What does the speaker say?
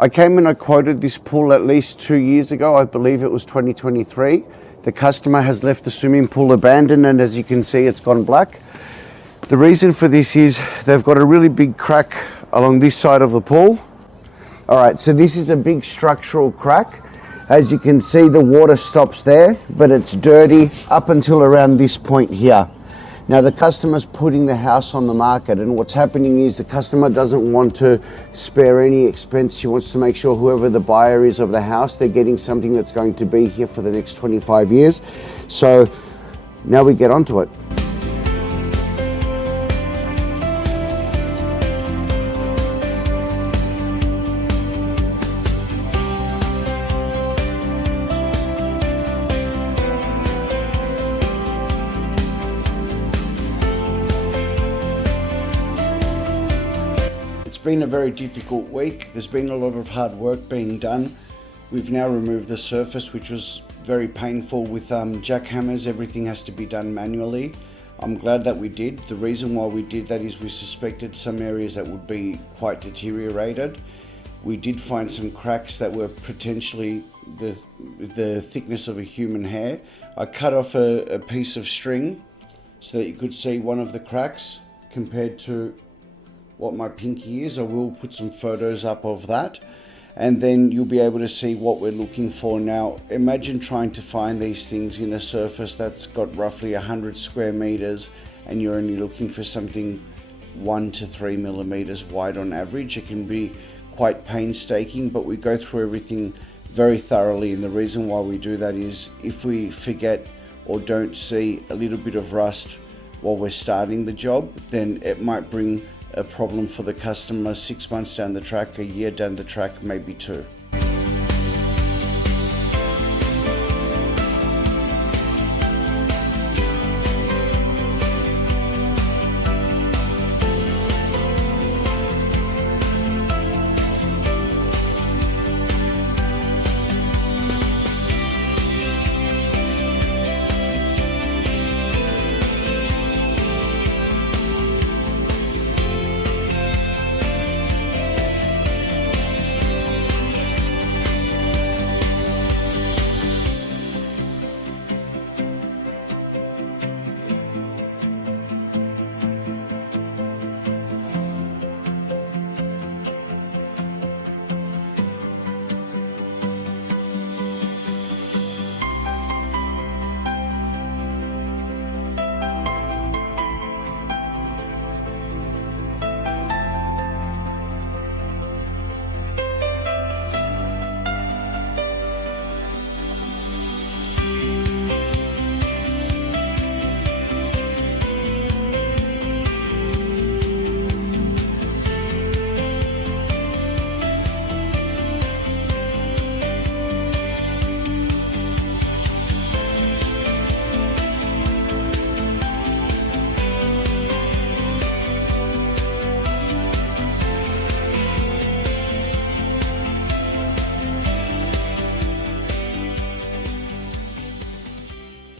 I came and I quoted this pool at least 2 years ago. I believe it was 2023. The customer has left the swimming pool abandoned, and as you can see, it's gone black. The reason for this is they've got a really big crack along this side of the pool. All right, so this is a big structural crack. As you can see, the water stops there, but it's dirty up until around this point here. Now the customer's putting the house on the market, and what's happening is the customer doesn't want to spare any expense. She wants to make sure whoever the buyer is of the house, they're getting something that's going to be here for the next 25 years. So now we get onto it. It's been a very difficult week. There's been a lot of hard work being done. We've now removed the surface, which was very painful with jackhammers. Everything has to be done manually. I'm glad that we did. The reason why we did that is we suspected some areas that would be quite deteriorated. We did find some cracks that were potentially the thickness of a human hair. I cut off a piece of string so that you could see one of the cracks compared to what my pinky is. I will put some photos up of that, and then you'll be able to see what we're looking for. Now imagine trying to find these things in a surface that's got roughly 100 square meters and you're only looking for something 1 to 3 millimeters wide on average. It can be quite painstaking, but we go through everything very thoroughly, and the reason why we do that is if we forget or don't see a little bit of rust while we're starting the job, then it might bring a problem for the customer 6 months down the track, a year down the track, maybe 2.